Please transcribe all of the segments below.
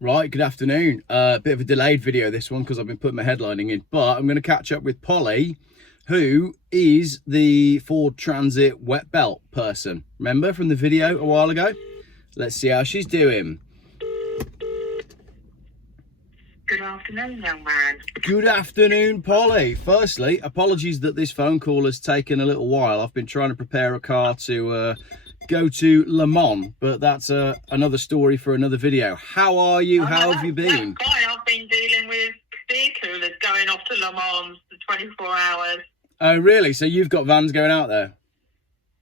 Right, good afternoon. Bit of a delayed video this one because I've been putting my headlining in, but I'm going to catch up with Polly, who is the Ford Transit wet belt person. Remember from the video a while ago? Let's see how she's doing. Good afternoon, young man. Good afternoon, Polly. Firstly, apologies that this phone call has taken a little while. I've been trying to prepare a car to go to Le Mans, but that's another story for another video. How are you? How have you been? That's fine. I've been dealing with beer coolers going off to Le Mans for 24 hours. Oh, really? So you've got vans going out there?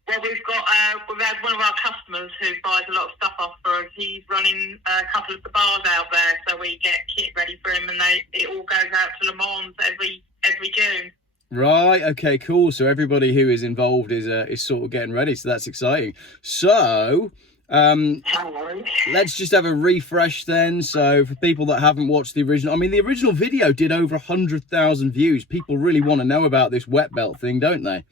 Well, we've had one of our customers who buys a lot of stuff off for us. He's running a couple of the bars out there, so we get kit ready for him, and it all goes out to Le Mans every June. Right, okay, cool. So everybody who is involved is sort of getting ready, so that's exciting. So let's just have a refresh then. So for people that haven't watched the original, I mean, the original video did over 100,000 views. People really want to know about this wet belt thing, don't they?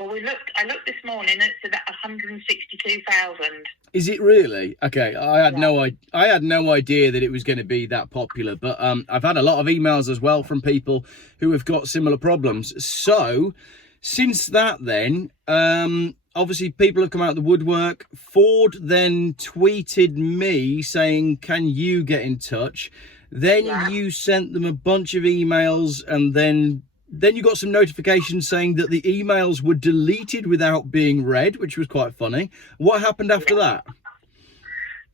Well, I looked this morning, it's about 162,000. Is it really? Okay, I had no idea that it was going to be that popular, but I've had a lot of emails as well from people who have got similar problems. So since that then, obviously people have come out of the woodwork. Ford then tweeted me saying, can you get in touch? Then you sent them a bunch of emails, and then you got some notifications saying that the emails were deleted without being read, which was quite funny. What happened after that?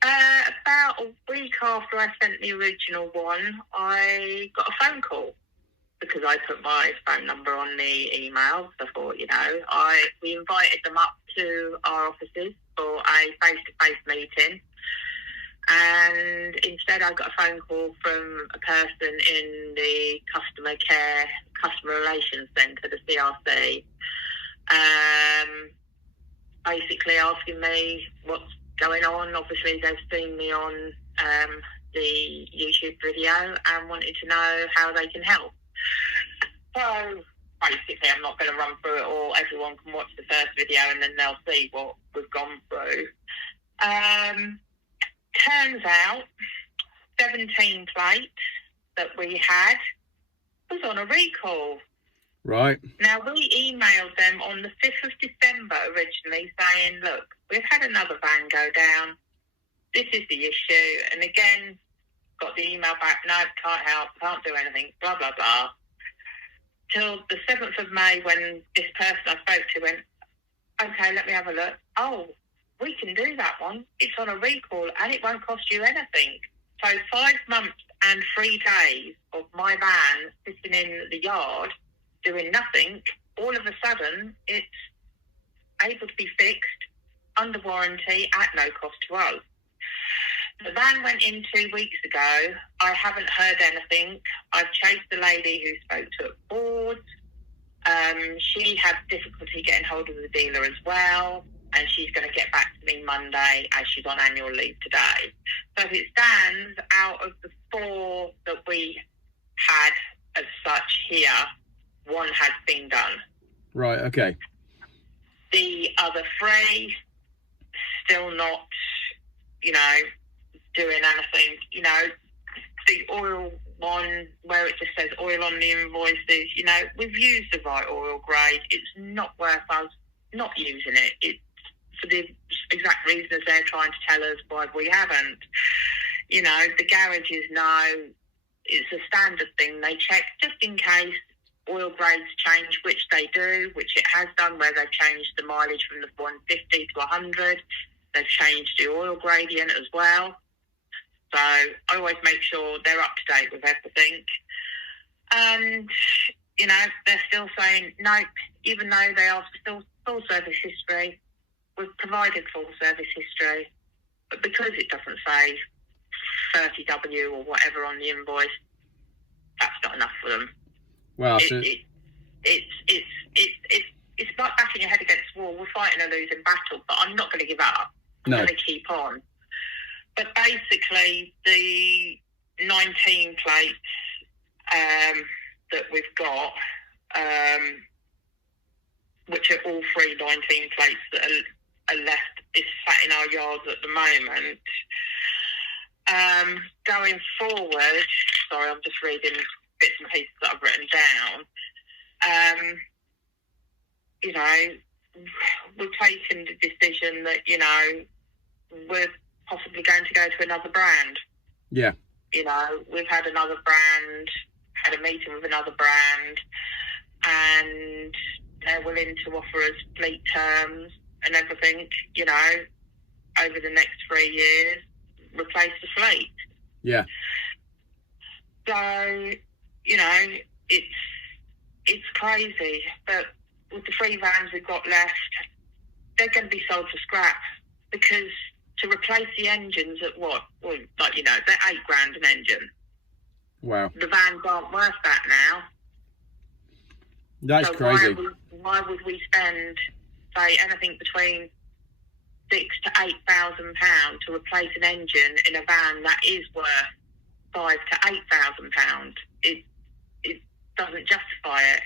About a week after I sent the original one, I got a phone call because I put my phone number on the email. I thought, we invited them up to our offices for a face-to-face meeting. And instead I got a phone call from a person in the customer relations centre, the CRC, basically asking me what's going on. Obviously they've seen me on the YouTube video and wanted to know how they can help. So basically I'm not going to run through it all. Everyone can watch the first video and then they'll see what we've gone through. Turns out 17 plates that we had was on a recall. Right. Now, we emailed them on the 5th of December originally saying, look, we've had another van go down. This is the issue. And again, got the email back, no, can't help, can't do anything, blah, blah, blah. Till the 7th of May when this person I spoke to went, okay, let me have a look. Oh, we can do that one. It's on a recall and it won't cost you anything. So 5 months and 3 days of my van sitting in the yard doing nothing, all of a sudden it's able to be fixed under warranty at no cost to us. The van went in 2 weeks ago. I haven't heard anything. I've chased the lady who spoke to it Ford. She had difficulty getting hold of the dealer as well. And she's going to get back to me Monday as she's on annual leave today. So as it stands, out of the 4 that we had as such here, 1 has been done. Right, okay. The other 3, still not, doing anything. The oil one, where it just says oil on the invoices, we've used the right oil grade. It's not worth us not using it. It's for the exact reasons they're trying to tell us why we haven't. The garages know it's a standard thing. They check just in case oil grades change, which they do, which it has done, where they've changed the mileage from the 150 to 100. They've changed the oil gradient as well. So I always make sure they're up to date with everything. And, they're still saying, no, even though they are still full service history, we've provided full service history, but because it doesn't say 30W or whatever on the invoice, that's not enough for them. Wow. It's like bashing your head against the wall. We're fighting a losing battle, but I'm not going to give up. I'm going to keep on. But basically, the 19 plates that we've got, which are all 3 19 plates that are left, is sat in our yards at the moment. Going forward, sorry, I'm just reading bits and pieces that I've written down. You know, we've taken the decision that, you know, we're possibly going to go to another brand. Yeah. You know, we've had another brand, had a meeting with another brand, and they're willing to offer us fleet terms and everything, you know, over the next 3 years, replace the fleet. Yeah. So, you know, it's crazy, but with the 3 vans we've got left, they're going to be sold for scrap, because to replace the engines at what? Well, like, you know, they're $8,000 an engine. Wow. The vans aren't worth that now. That's so crazy. Why would we spend, say, anything between £6,000 to £8,000 to replace an engine in a van that is worth £5,000 to £8,000? It doesn't justify it.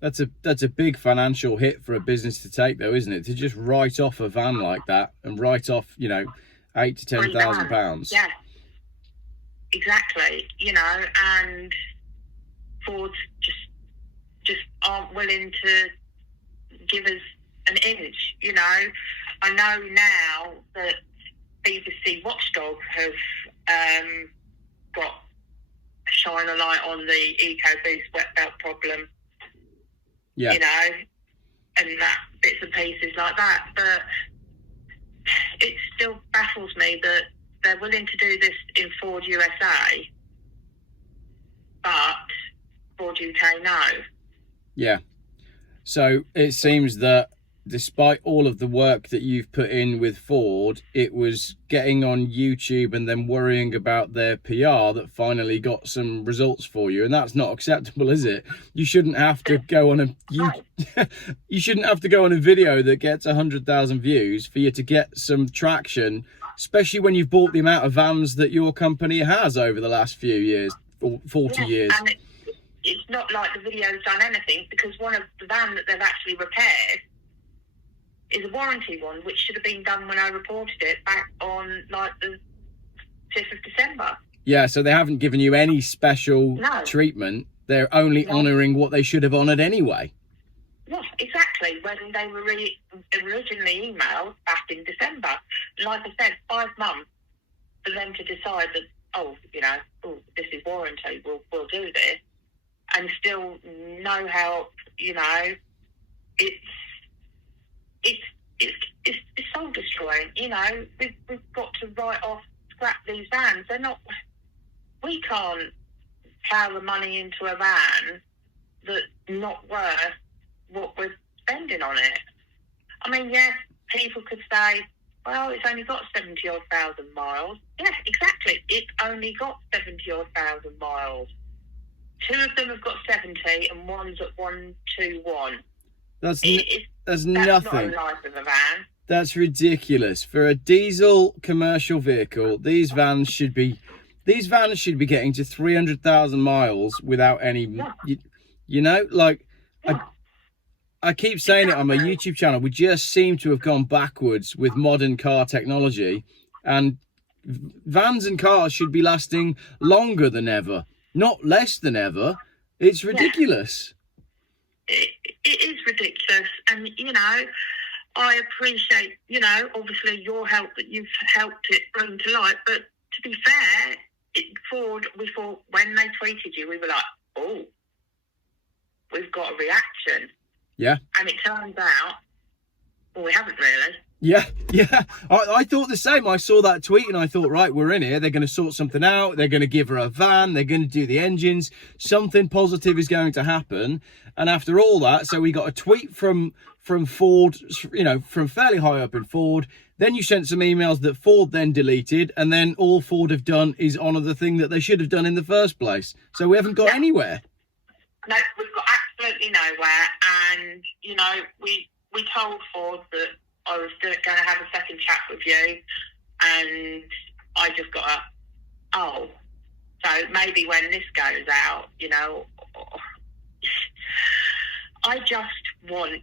That's a big financial hit for a business to take, though, isn't it? To just write off a van like that and write off, you know, £8,000 to £10,000. Yeah, exactly. You know, and Ford just aren't willing to give us an inch. You know, I know now that BBC Watchdog have got shine a light on the EcoBoost wet belt problem. Yeah. You know, and that bits and pieces like that. But it still baffles me that they're willing to do this in Ford USA, but Ford UK no. Yeah. So it seems that despite all of the work that you've put in with Ford, it was getting on YouTube and then worrying about their PR that finally got some results for you, and that's not acceptable, is it? You shouldn't have to go on you shouldn't have to go on a video that gets 100,000 views for you to get some traction, especially when you've bought the amount of vans that your company has over the last few years, or 40 years. And it's not like the video's done anything, because one of the van that they've actually repaired is a warranty one, which should have been done when I reported it back on like the 5th of December. Yeah, so they haven't given you any special treatment. They're only honouring what they should have honoured anyway. Yeah, exactly. When they were originally emailed back in December. Like I said, 5 months for them to decide that, this is warranty, we'll do this. And still no help, you know. It's soul destroying, you know. We've got to write off, scrap these vans. We can't plough the money into a van that's not worth what we're spending on it. I mean, yes, people could say, well, it's only got 70-odd thousand miles. Yeah, exactly. It's only got 70-odd thousand miles. 2 of them have got 70 and one's at 121. That's nothing. Not a life of a van. That's ridiculous. For a diesel commercial vehicle, these vans should be getting to 300,000 miles without any, you know, like, I keep saying it on my YouTube channel. We just seem to have gone backwards with modern car technology, and vans and cars should be lasting longer than ever, not less than ever. It's ridiculous. It is ridiculous. And, you know, I appreciate, you know, obviously your help that you've helped it bring to light. But to be fair, Ford, we thought when they tweeted you, we were like, oh, we've got a reaction. Yeah. And it turns out, well, we haven't really. Yeah. I thought the same. I saw that tweet and I thought, right, we're in here. They're going to sort something out. They're going to give her a van. They're going to do the engines. Something positive is going to happen. And after all that, so we got a tweet from Ford, you know, from fairly high up in Ford. Then you sent some emails that Ford then deleted. And then all Ford have done is honour the thing that they should have done in the first place. So we haven't got anywhere. No, we've got absolutely nowhere. And, you know, we told Ford that I was going to have a second chat with you, and I just got so maybe when this goes out, you know, I just want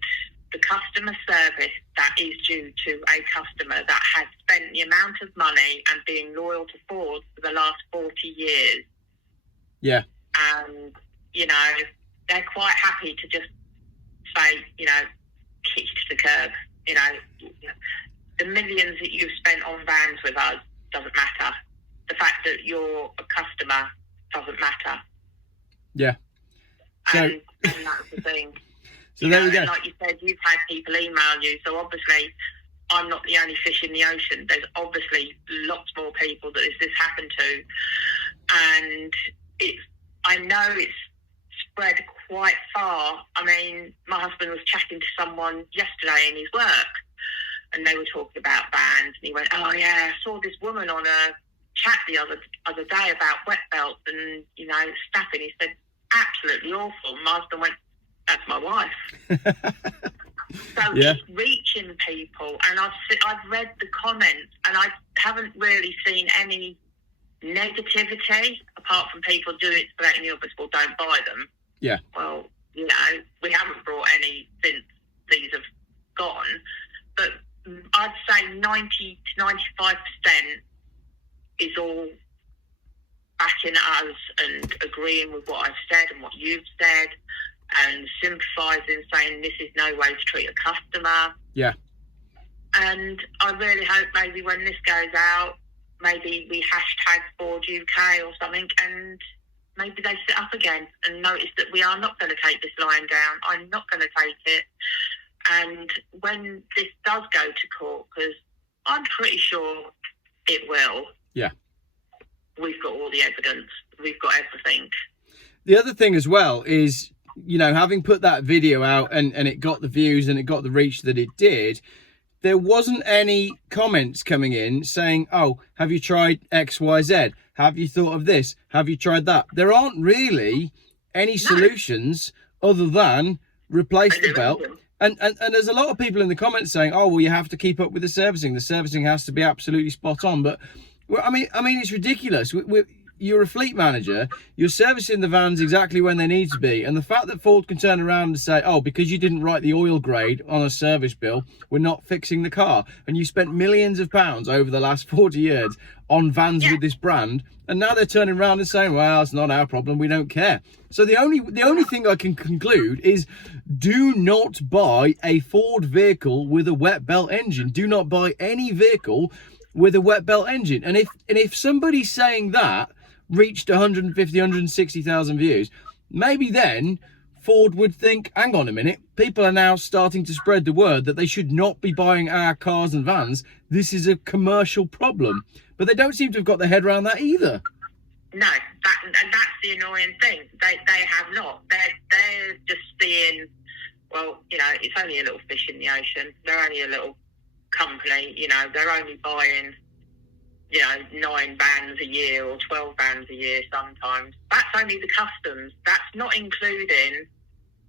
the customer service that is due to a customer that has spent the amount of money and being loyal to Ford for the last 40 years. Yeah. And, you know, they're quite happy to just say, you know, kick to the curb. You know, the millions that you've spent on vans with us doesn't matter. The fact that you're a customer doesn't matter. Yeah. So, and that's the thing. So there we go. And like you said, you've had people email you, so obviously I'm not the only fish in the ocean. There's obviously lots more people that this happened to, and I know it's spread quite far. I mean, my husband was chatting to someone yesterday in his work, and they were talking about vans, and he went, "Oh yeah, I saw this woman on a chat the other day about wet belts and, you know, staffing." He said, "Absolutely awful." My husband went, "That's my wife." So yeah. It's reaching people, and I've read the comments, and I haven't really seen any negativity apart from people doing it letting the others, well, don't buy them. Yeah. Well, you know, we haven't brought any since these have gone, but I'd say 90 to 95% is all backing us and agreeing with what I've said and what you've said, and sympathising, saying this is no way to treat a customer. Yeah. And I really hope maybe when this goes out, maybe we hashtag Ford UK or something, and maybe they sit up again and notice that we are not going to take this line down. I'm not going to take it. And when this does go to court, because I'm pretty sure it will. Yeah. We've got all the evidence. We've got everything. The other thing as well is, you know, having put that video out and it got the views and it got the reach that it did, there wasn't any comments coming in saying, "Oh, have you tried XYZ? Have you thought of this? Have you tried that?" There aren't really any solutions other than replace the belt. And there's a lot of people in the comments saying, "Oh, well, you have to keep up with the servicing. The servicing has to be absolutely spot on." But well, I mean, it's ridiculous. You're a fleet manager. You're servicing the vans exactly when they need to be. And the fact that Ford can turn around and say, "Oh, because you didn't write the oil grade on a service bill, we're not fixing the car." And you spent millions of pounds over the last 40 years on vans with this brand. And now they're turning around and saying, "Well, it's not our problem. We don't care." So the only thing I can conclude is, do not buy a Ford vehicle with a wet belt engine. Do not buy any vehicle with a wet belt engine. And if somebody saying that reached 150, 160,000 views, maybe then Ford would think, hang on a minute, people are now starting to spread the word that they should not be buying our cars and vans. This is a commercial problem. But they don't seem to have got their head around that either. No, and that's the annoying thing. They have not. They're just seeing, well, you know, it's only a little fish in the ocean. They're only a little company, you know, they're only buying, you know, 9 vans a year or 12 vans a year sometimes. That's only the customs. That's not including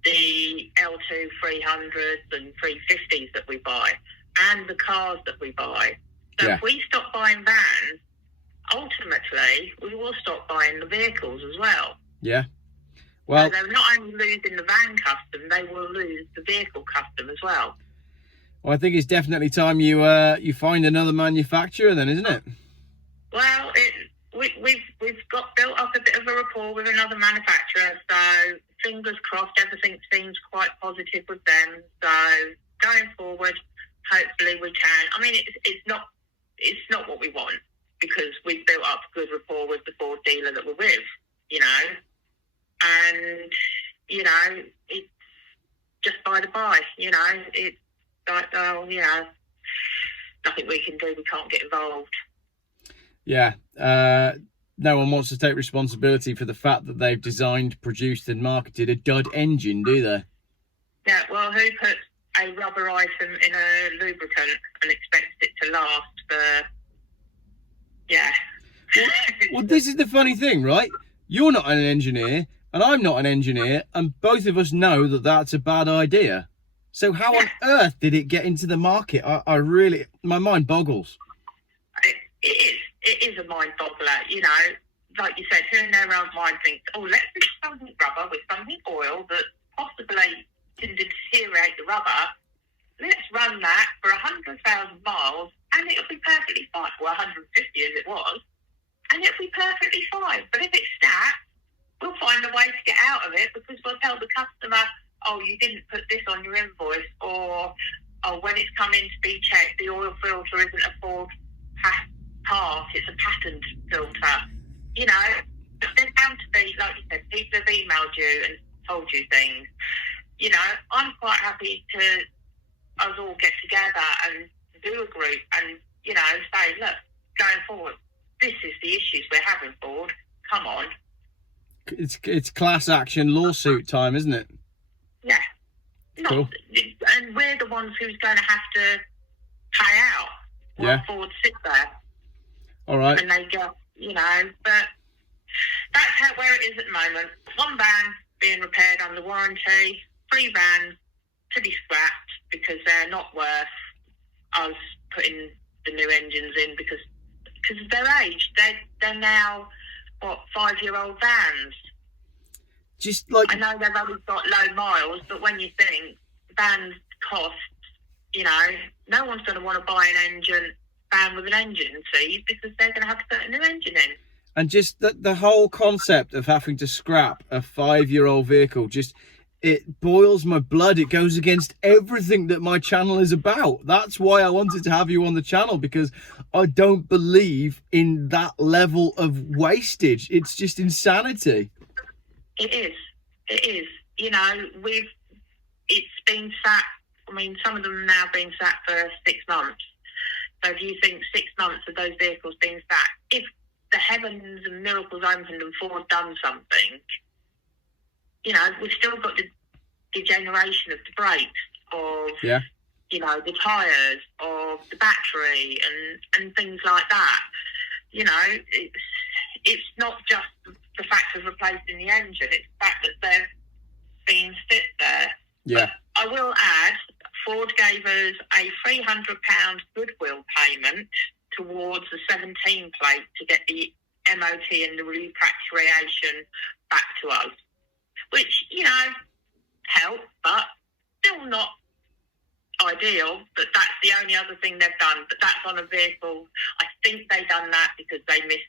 the L2 300s and 350s that we buy and the cars that we buy. So if we stop buying vans, ultimately we will stop buying the vehicles as well. Yeah. Well, so they're not only losing the van custom, they will lose the vehicle custom as well. Well, I think it's definitely time you find another manufacturer then, isn't it? Well, we've got built up a bit of a rapport with another manufacturer, so fingers crossed, everything seems quite positive with them. So going forward, hopefully we can. I mean, it's not what we want, because we've built up good rapport with the Ford dealer that we're with, you know, and you know, it's just by the by, you know, it's like, oh, you know, nothing we can do. We can't get involved. Yeah. No one wants to take responsibility for the fact that they've designed, produced and marketed a dud engine, do they? Yeah, well, who puts a rubber item in a lubricant and expects it to last for... Yeah. Well, this is the funny thing, right? You're not an engineer and I'm not an engineer, and both of us know that that's a bad idea. So how on earth did it get into the market? I really, my mind boggles. It is a mind boggler, you know. Like you said, who in their own mind thinks, "Oh, let's mix something rubber with something oil that possibly can deteriorate the rubber let's run that for 100,000 miles and it'll be perfectly fine. Well, 150 as it was, and it'll be perfectly fine. But if it's snapped, we'll find a way to get out of it, because we'll tell the customer, oh, you didn't put this on your invoice, or oh, when it's come in to be checked, the oil filter isn't a Ford part, it's a patterned filter. You know, there's bound to be, like you said, people have emailed you and told you things. You know, I'm quite happy to us all get together and do a group and, you know, say, look, going forward, this is the issues we're having, Ford. Come on. It's class action lawsuit time, isn't it? Yeah. Cool. And we're the ones who's going to have to pay out while Ford sit there. All right. And they get, you know, but that's where it is at the moment. One van being repaired under warranty, 3 vans to be scrapped because they're not worth us putting the new engines in because of their age. They're now, what, 5-year-old vans. Just like, I know they've only got low miles, but when you think vans cost, you know, no one's going to want to buy an van with an engine, see, because they're going to have to put a new engine in. And just the whole concept of having to scrap a 5-year-old vehicle, just, it boils my blood. It goes against everything that my channel is about. That's why I wanted to have you on the channel, because I don't believe in that level of wastage. It's just insanity. It is. You know, it's been sat, I mean, some of them are now being sat for 6 months. So if you think 6 months of those vehicles being sat, if the heavens and miracles opened and Ford done something, you know, we've still got the degeneration of the brakes, of, you know, the tyres, of the battery and things like that. You know, it's not just the fact of replacing the engine, it's the fact that they've been sit there. Yeah. But I will add, Ford gave us a £300 goodwill payment towards the 17 plate to get the MOT and the repatriation back to us, which, you know, helped, but still not ideal. But that's the only other thing they've done. But that's on a vehicle. I think they done that because they missed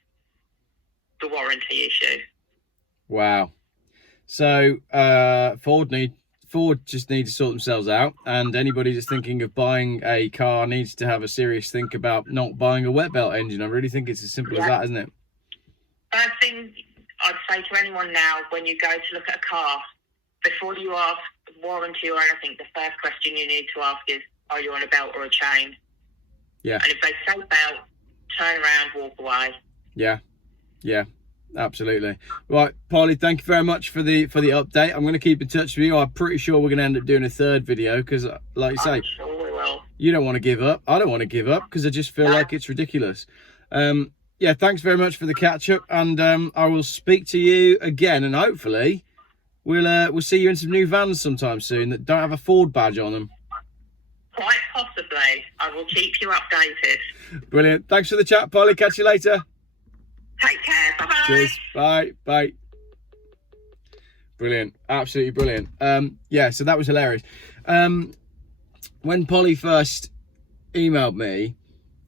the warranty issue. Wow. So Ford just need to sort themselves out, and anybody that's thinking of buying a car needs to have a serious think about not buying a wet belt engine. I really think it's as simple as that, isn't it? First thing I'd say to anyone now, when you go to look at a car, before you ask warranty or anything, the first question you need to ask is, are you on a belt or a chain? Yeah. And if they say belt, turn around, walk away. Yeah, absolutely. Right, Polly, thank you very much for the update. I'm going to keep in touch with you. I'm pretty sure we're going to end up doing a third video because, like you say, I'm sure we will. You don't want to give up. I don't want to give up because I just feel like it's ridiculous. Yeah, thanks very much for the catch up, and I will speak to you again, and hopefully we'll see you in some new vans sometime soon that don't have a Ford badge on them. Quite possibly. I will keep you updated. Brilliant. Thanks for the chat, Polly. Catch you later. Take care. Bye-bye. Cheers. Bye. Brilliant. Absolutely brilliant. Yeah, so that was hilarious. When Polly first emailed me,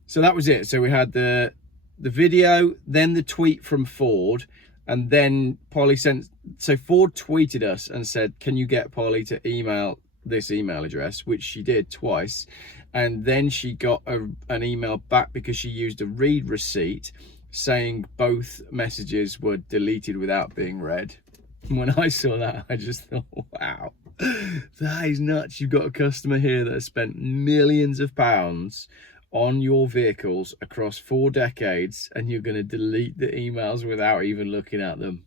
so that was it. So we had the video, then the tweet from Ford, and then Polly sent, so Ford tweeted us and said, can you get Polly to email this email address, which she did twice, and then she got an email back because she used a read receipt saying both messages were deleted without being read. When I saw that, I just thought, wow, that is nuts. You've got a customer here that has spent millions of pounds on your vehicles across 4 decades, and you're going to delete the emails without even looking at them.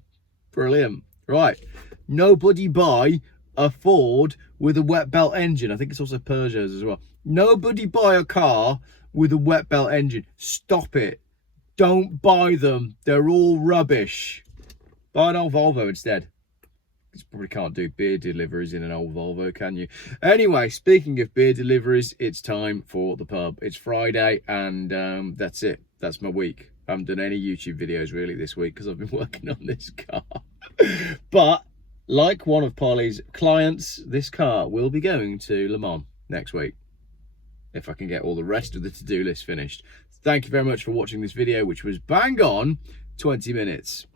Brilliant. Right, nobody buy a Ford with a wet belt engine. I think it's also Peugeots as well. Nobody buy a car with a wet belt engine. Stop it. Don't buy them. They're all rubbish. Buy an old Volvo instead. You probably can't do beer deliveries in an old Volvo, can you? Anyway, speaking of beer deliveries, it's time for the pub. It's Friday, and that's it. That's my week. I haven't done any YouTube videos really this week because I've been working on this car. But like one of Polly's clients, this car will be going to Le Mans next week. if I can get all the rest of the to-do list finished. Thank you very much for watching this video, which was bang on 20 minutes.